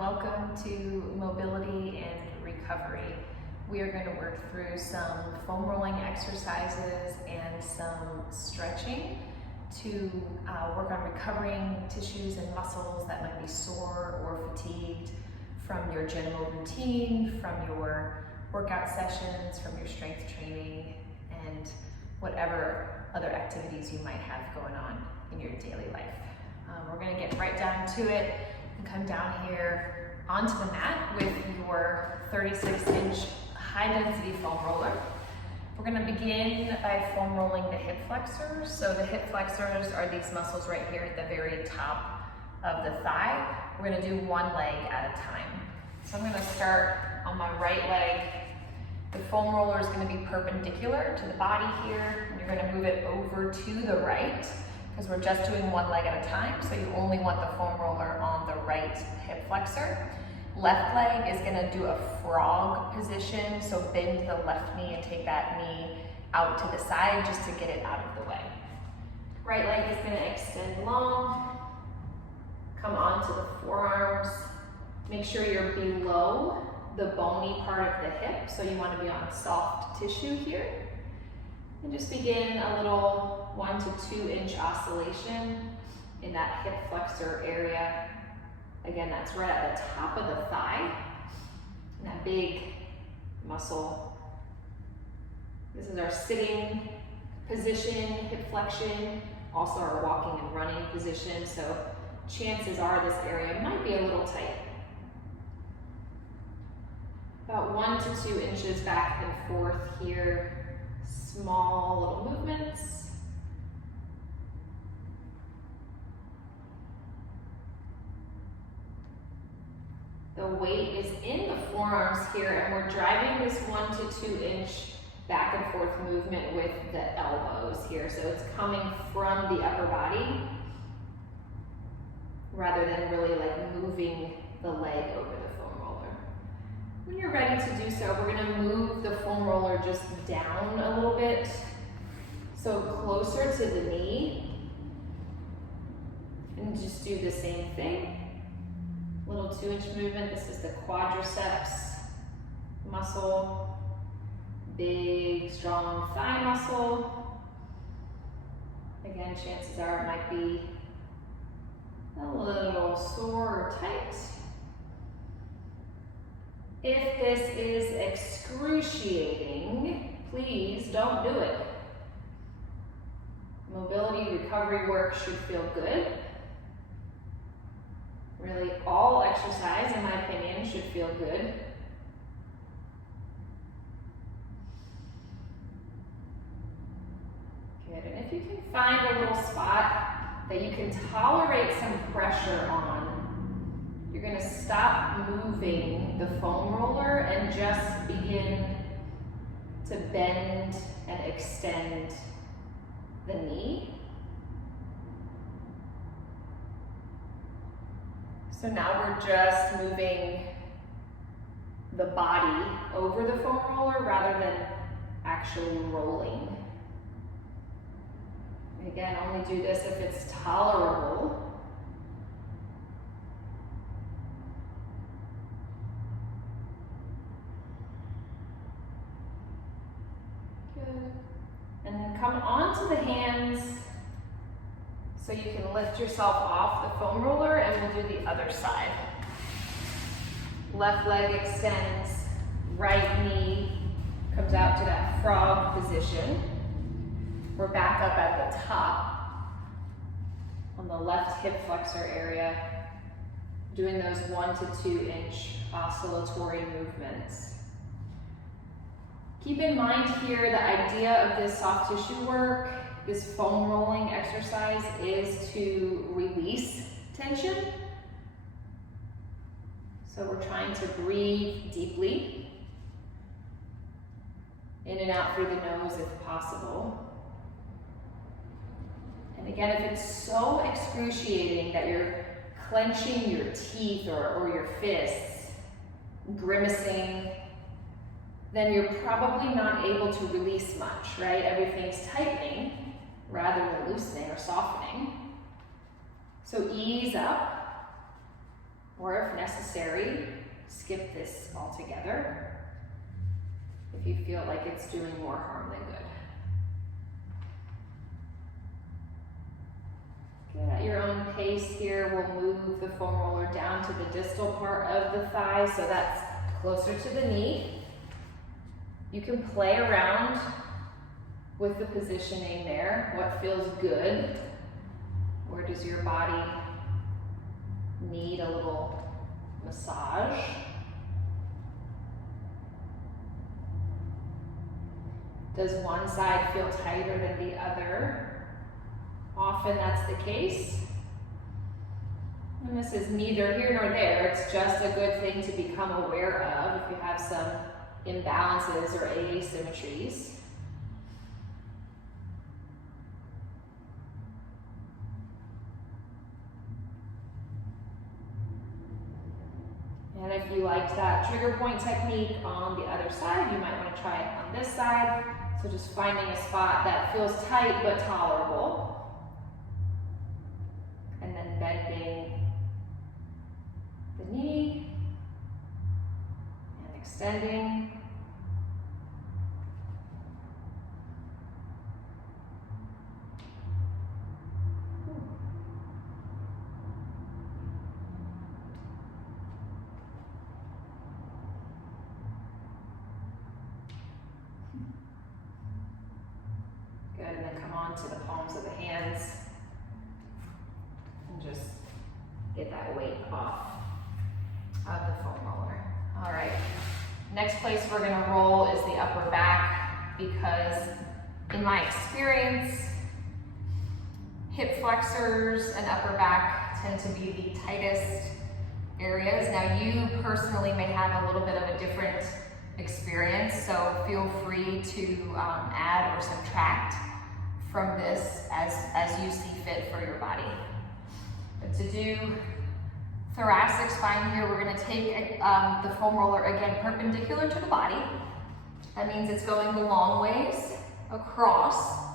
Welcome to Mobility and Recovery. We are going to work through some foam rolling exercises and some stretching to work on recovering tissues and muscles that might be sore or fatigued from your general routine, from your workout sessions, from your strength training, and whatever other activities you might have going on in your daily life. We're going to get right down to it and come down here onto the mat with your 36-inch high-density foam roller. We're going to begin by foam rolling the hip flexors. So the hip flexors are these muscles right here at the very top of the thigh. We're going to do one leg at a time. So I'm going to start on my right leg. The foam roller is going to be perpendicular to the body here, and you're going to move it over to the right, because we're just doing one leg at a time, so you only want the foam roller on the right hip flexor. Left leg is going to do a frog position, so bend the left knee and take that knee out to the side just to get it out of the way. Right leg is going to extend long, come onto the forearms. Make sure you're below the bony part of the hip, so you want to be on soft tissue here. And just begin a little 1 to 2 inch oscillation in that hip flexor area. Again, that's right at the top of the thigh, and that big muscle. This is our sitting position, hip flexion, also our walking and running position, so chances are this area might be a little tight. About 1 to 2 inches back and forth here. Small little movements. The weight is in the forearms here, and we're driving this 1 to 2 inch back and forth movement with the elbows here. So it's coming from the upper body rather than really like moving the leg over the foam roller. When you're ready to do so, we're going to move the foam roller just down a little bit, so closer to the knee, and just do the same thing. Little 2 inch movement. This is the quadriceps muscle, big, strong thigh muscle. Again, chances are it might be a little sore or tight. If this is excruciating, please don't do it. Mobility recovery work should feel good. Really, all exercise, in my opinion, should feel good. Good, and if you can find a little spot that you can tolerate some pressure on, you're going to stop moving the foam roller and just begin to bend and extend the knee. So now we're just moving the body over the foam roller rather than actually rolling. And again, only do this if it's tolerable. And then come onto the hands so you can lift yourself off the foam roller, and we'll do the other side. Left leg extends, right knee comes out to that frog position. We're back up at the top on the left hip flexor area, doing those 1 to 2 inch oscillatory movements. Keep in mind here, the idea of this soft tissue work, this foam rolling exercise, is to release tension. So we're trying to breathe deeply, in and out through the nose if possible. And again, if it's so excruciating that you're clenching your teeth or your fists, grimacing, then you're probably not able to release much, right? Everything's tightening rather than loosening or softening. So ease up or if necessary, skip this altogether if you feel like it's doing more harm than good. Good. At your own pace here, we'll move the foam roller down to the distal part of the thigh, so that's closer to the knee. You can play around with the positioning there, what feels good. Where does your body need a little massage? Does one side feel tighter than the other? Often that's the case. And this is neither here nor there, it's just a good thing to become aware of if you have some imbalances or asymmetries. And if you liked that trigger point technique on the other side, you might want to try it on this side. So just finding a spot that feels tight but tolerable. And then bending the knee and extending. Good, and then come on to the palms of the hands and just get that weight off of the foam roller. All right, next place we're gonna roll is the upper back, because in my experience, hip flexors and upper back tend to be the tightest areas. Now you personally may have a little bit of a different experience, so feel free to add or subtract from this as you see fit for your body. But to do thoracic spine here, we're going to take the foam roller again perpendicular to the body. That means it's going the long ways across,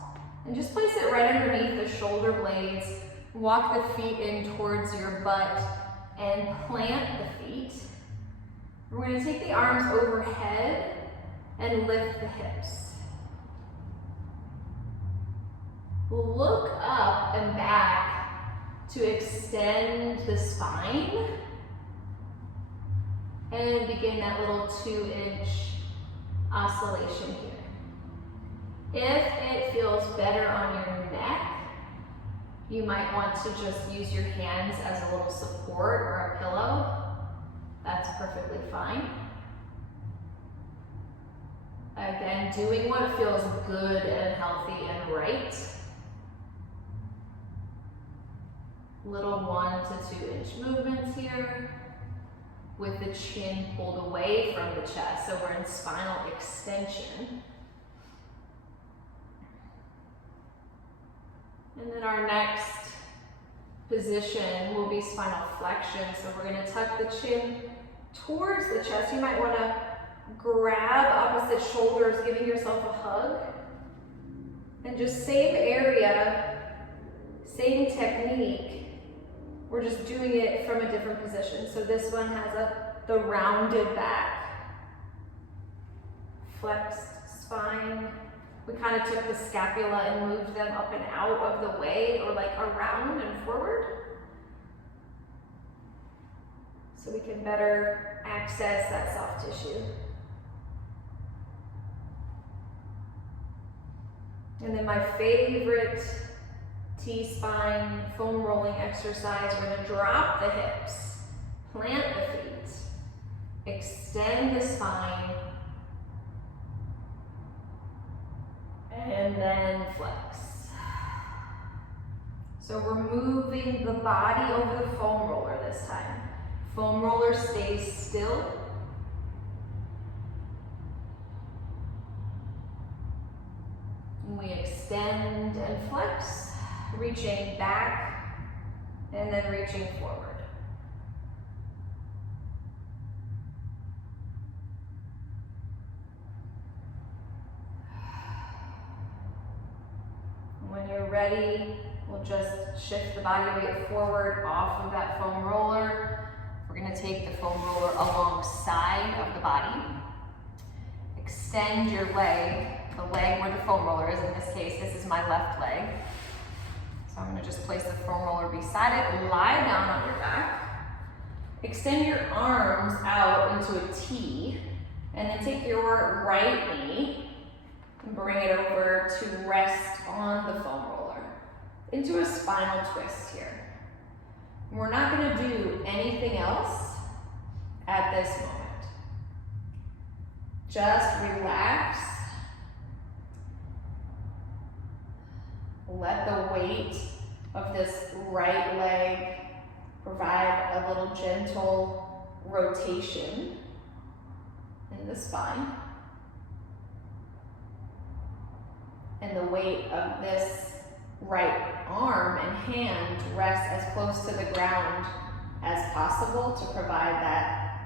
and just place it right underneath the shoulder blades. Walk the feet in towards your butt and plant the feet. We're going to take the arms overhead and lift the hips. Look up and back to extend the spine and begin that little 2-inch oscillation here. If it feels better on your neck, you might want to just use your hands as a little support or a pillow. That's perfectly fine. Again, doing what feels good and healthy and right. Little 1 to 2-inch movements here with the chin pulled away from the chest. So we're in spinal extension. And then our next position will be spinal flexion. So we're going to tuck the chin towards the chest. You might want to grab opposite shoulders, giving yourself a hug. And just same area, same technique. We're just doing it from a different position. So this one has the rounded back, flexed spine. We kind of took the scapula and moved them up and out of the way, or like around and forward. So we can better access that soft tissue. And then my favorite T-spine foam rolling exercise, we're going to drop the hips, plant the feet, extend the spine, and then flex. So we're moving the body over the foam roller this time. Foam roller stays still. And we extend and flex, reaching back and then reaching forward. When you're ready, we'll just shift the body weight forward off of that foam roller. We're We're going to take the foam roller alongside of the body. Extend your leg, the leg where the foam roller is. In this case, this is my left leg. So I'm going to just place the foam roller beside it. Lie down on your back. Extend your arms out into a T, and then take your right knee and bring it over to rest on the foam roller into a spinal twist here. We're not going to do anything else at this moment. Just relax. Let the weight of this right leg provide a little gentle rotation in the spine. And the weight of this right arm and hand rest as close to the ground as possible to provide that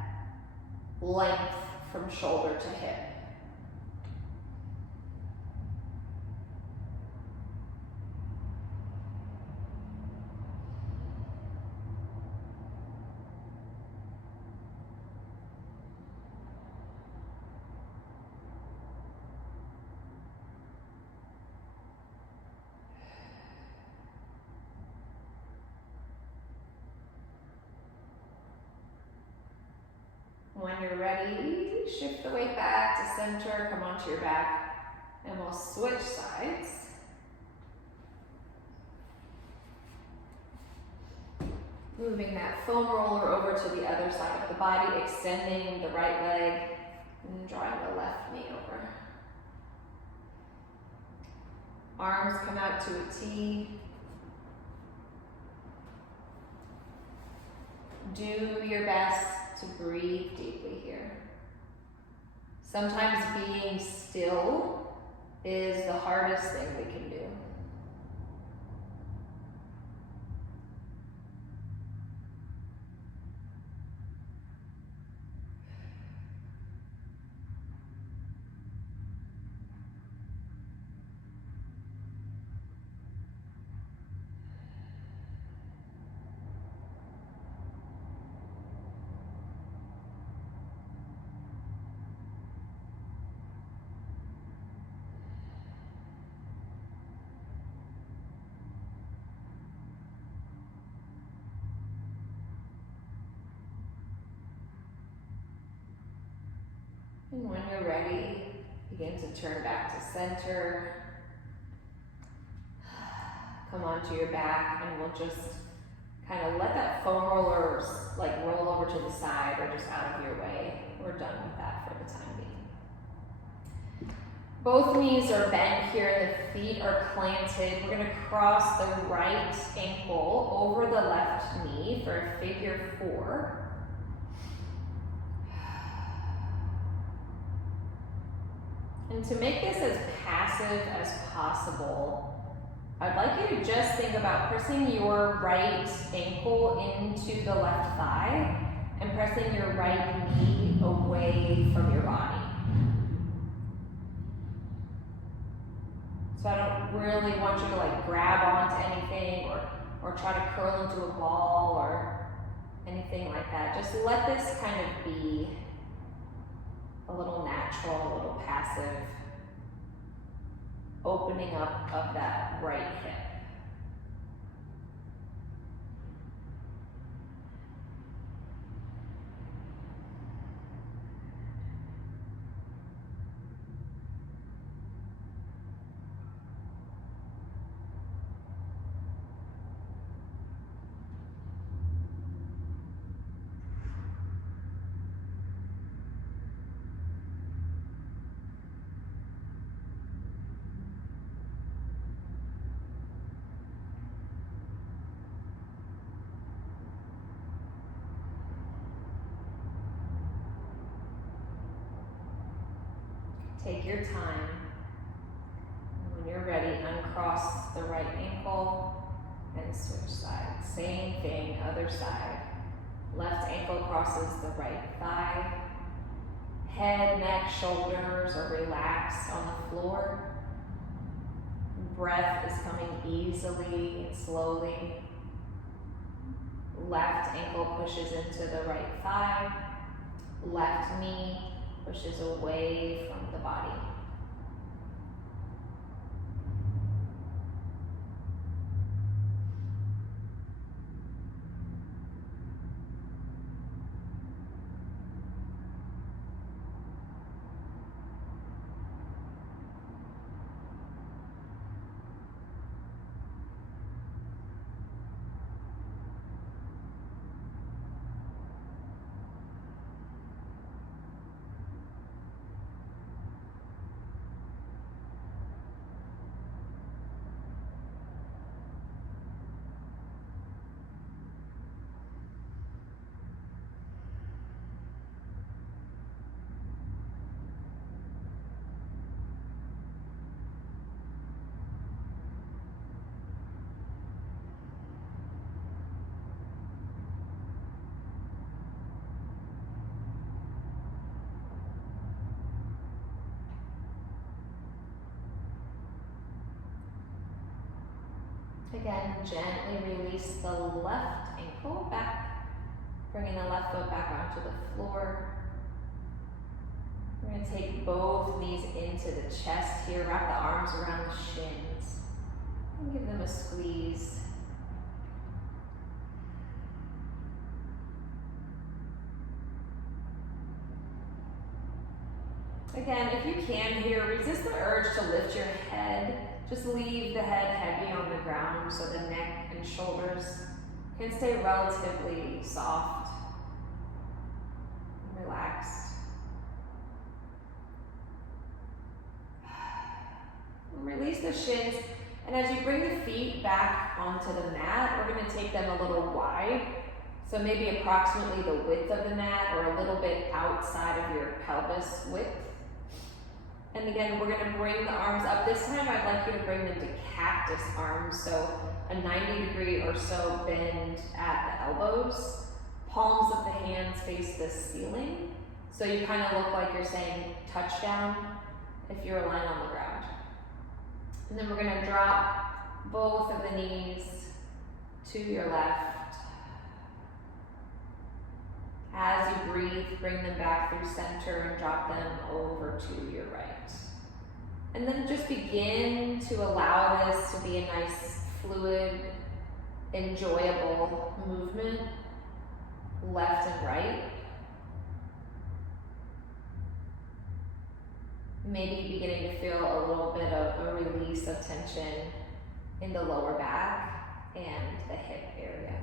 length from shoulder to hip. When you're ready, shift the weight back to center, come onto your back, and we'll switch sides. Moving that foam roller over to the other side of the body, extending the right leg, and drawing the left knee over. Arms come out to a T. Do your best to breathe deeply here. Sometimes being still is the hardest thing we can do. And when you're ready, begin to turn back to center. Come onto your back, and we'll just kind of let that foam roller like roll over to the side or just out of your way. We're done with that for the time being. Both knees are bent here and the feet are planted. We're going to cross the right ankle over the left knee for a figure 4. And to make this as passive as possible, I'd like you to just think about pressing your right ankle into the left thigh and pressing your right knee away from your body. So I don't really want you to like grab onto anything or try to curl into a ball or anything like that. Just let this kind of be a little natural, a little passive, opening up of that right hip. Take your time. When you're ready, uncross the right ankle and switch sides. Same thing, other side. Left ankle crosses the right thigh. Head, neck, shoulders are relaxed on the floor. Breath is coming easily and slowly. Left ankle pushes into the right thigh. Left knee pushes away from the body. Again, gently release the left ankle back, bringing the left foot back onto the floor. We're going to take both knees into the chest here, wrap the arms around the shins, and give them a squeeze. Again, if you can here, resist the urge to lift your head. Just leave the head heavy on the ground so the neck and shoulders can stay relatively soft and relaxed. And release the shins, and as you bring the feet back onto the mat, we're going to take them a little wide. So maybe approximately the width of the mat or a little bit outside of your pelvis width. And again, we're going to bring the arms up. This time I'd like you to bring them to cactus arms, so a 90-degree or so bend at the elbows. Palms of the hands face the ceiling, so you kind of look like you're saying touchdown if you're lying on the ground. And then we're going to drop both of the knees to your left. As you breathe, bring them back through center and drop them over to your right. And then just begin to allow this to be a nice, fluid, enjoyable movement, left and right. Maybe beginning to feel a little bit of a release of tension in the lower back and the hip area.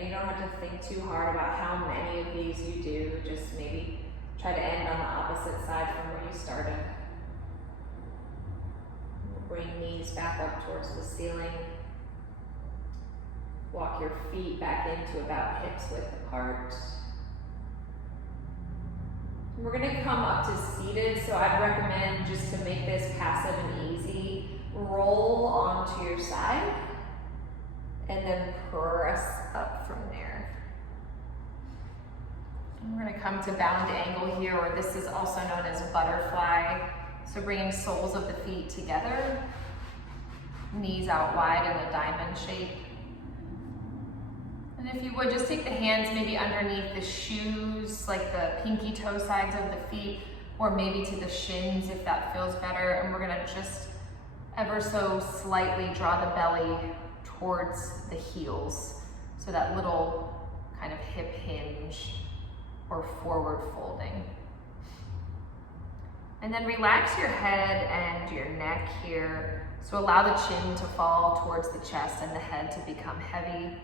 You don't have to think too hard about how many of these you do. Just maybe try to end on the opposite side from where you started. Bring knees back up towards the ceiling. Walk your feet back into about hips width apart. We're going to come up to seated, so I'd recommend, just to make this passive and easy, roll onto your side and then press up from there. And we're going to come to bound angle here, or this is also known as butterfly. So bringing soles of the feet together, knees out wide in a diamond shape. And if you would, just take the hands maybe underneath the shoes, like the pinky toe sides of the feet, or maybe to the shins if that feels better. And we're going to just ever so slightly draw the belly towards the heels. So that little kind of hip hinge or forward folding. And then relax your head and your neck here. So allow the chin to fall towards the chest and the head to become heavy.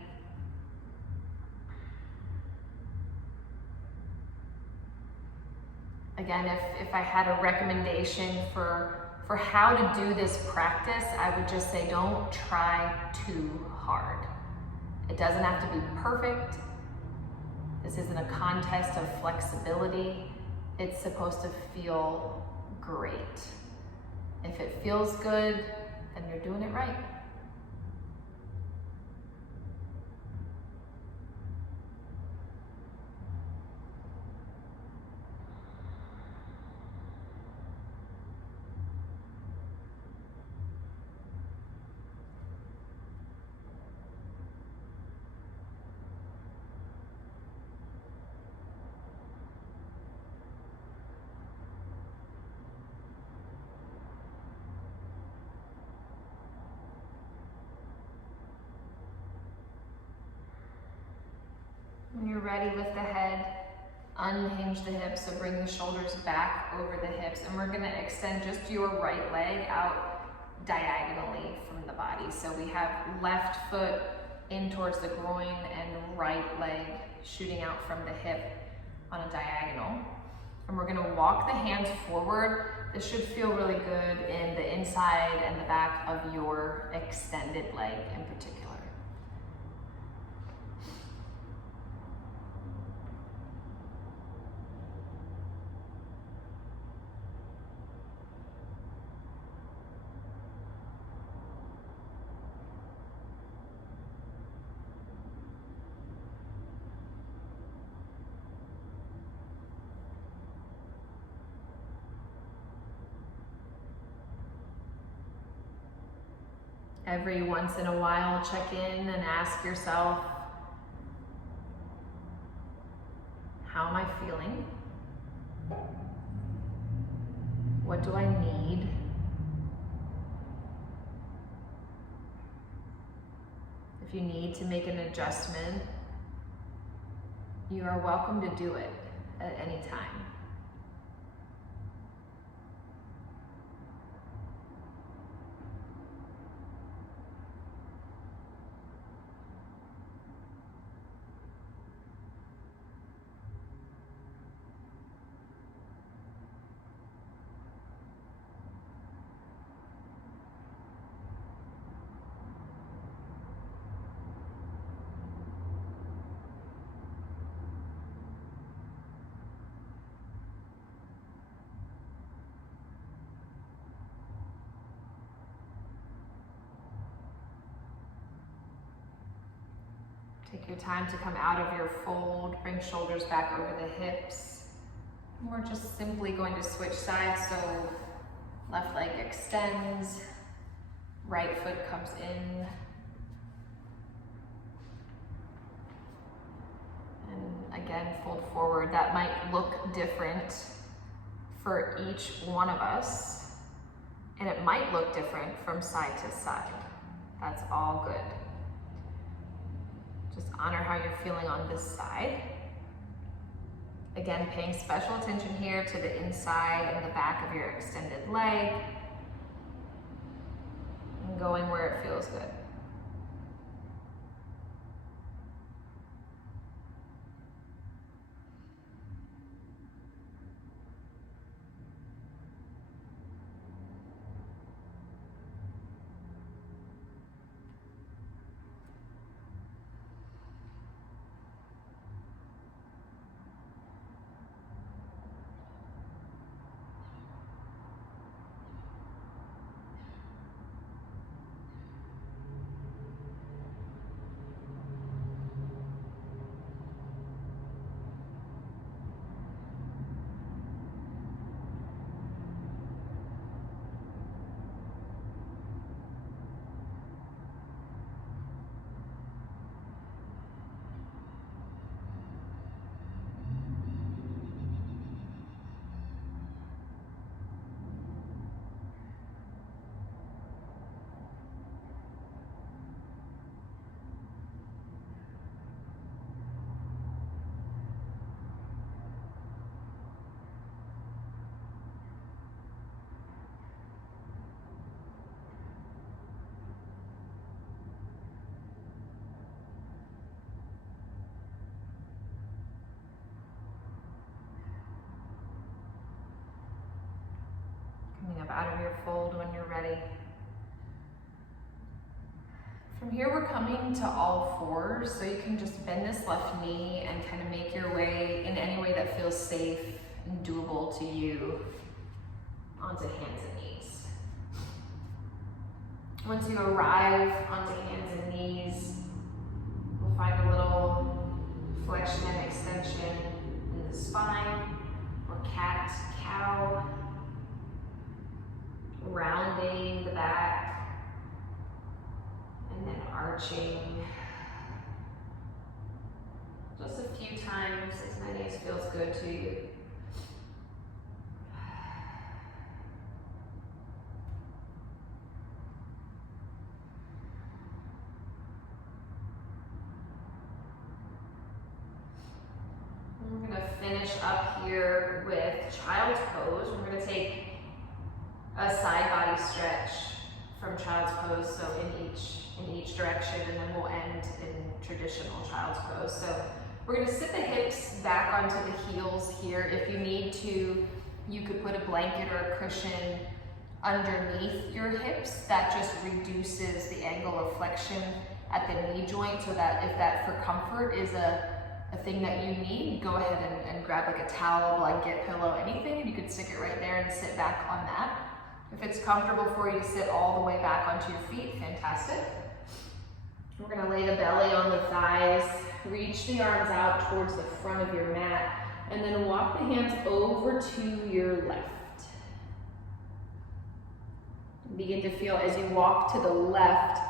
Again, if I had a recommendation for how to do this practice, I would just say don't try too hard. It doesn't have to be perfect. This isn't a contest of flexibility. It's supposed to feel great. If If it feels good, then you're doing it right. When you're ready, lift the head, unhinge the hips, so bring the shoulders back over the hips, and we're gonna extend just your right leg out diagonally from the body. So we have left foot in towards the groin and right leg shooting out from the hip on a diagonal. And we're gonna walk the hands forward. This should feel really good in the inside and the back of your extended leg in particular. Every once in a while, check in and ask yourself, how am I feeling? What do I need? If you need to make an adjustment, you are welcome to do it at any time. Take your time to come out of your fold, bring shoulders back over the hips. And we're just simply going to switch sides, so left leg extends, right foot comes in. And again, fold forward. That might look different for each one of us, and it might look different from side to side. That's all good. Just honor how you're feeling on this side. Again, paying special attention here to the inside and the back of your extended leg, and going where it feels good. Coming up out of your fold when you're ready. From here, we're coming to all fours, so you can just bend this left knee and kind of make your way in any way that feels safe and doable to you onto hands and knees. Once you arrive onto hands and knees, we'll find a little flexion and extension in the spine, or cat-cow, rounding the back, and then arching. Just a few times, as many as feels good to you. We're going to finish up here with child's pose. We're going to take a side body stretch from child's pose, so in each direction, and then we'll end in traditional child's pose. So we're going to sit the hips back onto the heels here. If you need to, you could put a blanket or a cushion underneath your hips. That just reduces the angle of flexion at the knee joint, so that if that for comfort is a thing that you need, go ahead and grab like a towel, blanket, pillow, anything, and you could stick it right there and sit back on that. If it's comfortable for you to sit all the way back onto your feet, fantastic. We're going to lay the belly on the thighs, reach the arms out towards the front of your mat, and then walk the hands over to your left. Begin to feel, as you walk to the left,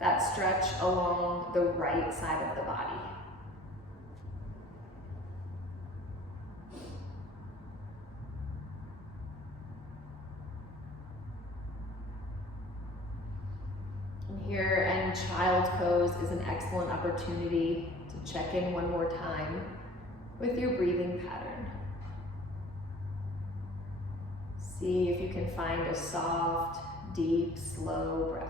that stretch along the right side of the body. Here, and child's pose is an excellent opportunity to check in one more time with your breathing pattern. See if you can find a soft, deep, slow breath.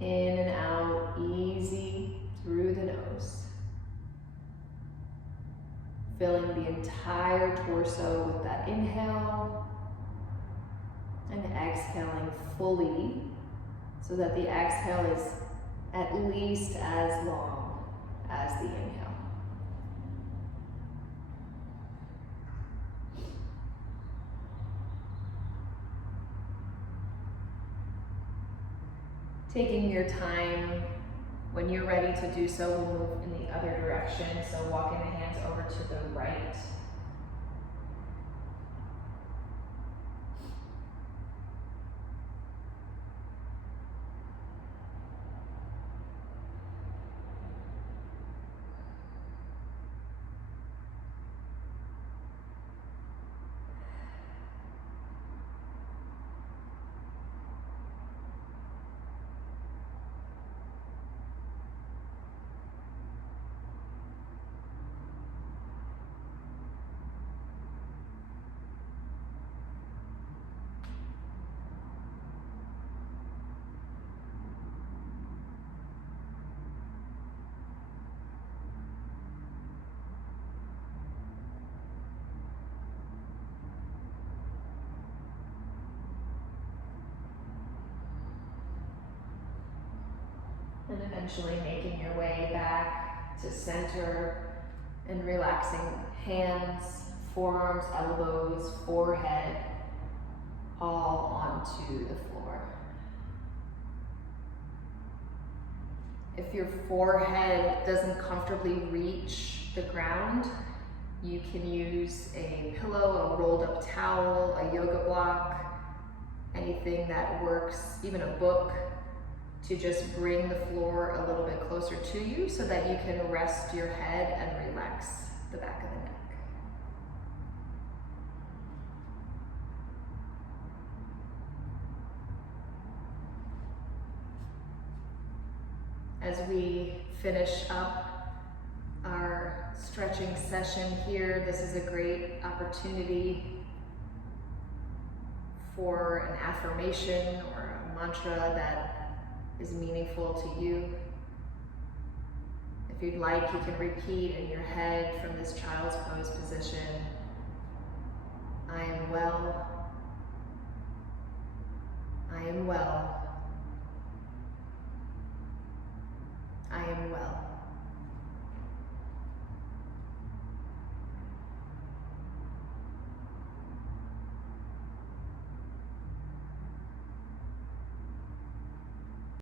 In and out, easy through the nose. Filling the entire torso with that inhale, and exhaling fully, so that the exhale is at least as long as the inhale. Taking your time, when you're ready to do so, we'll move in the other direction. So walking the hands over to the right. And eventually making your way back to center and relaxing hands, forearms, elbows, forehead, all onto the floor. If your forehead doesn't comfortably reach the ground, you can use a pillow, a rolled up towel, a yoga block, anything that works, even a book, to just bring the floor a little bit closer to you so that you can rest your head and relax the back of the neck. As we finish up our stretching session here, this is a great opportunity for an affirmation or a mantra that is meaningful to you. If you'd like, you can repeat in your head from this child's pose position. I am well. I am well. I am well.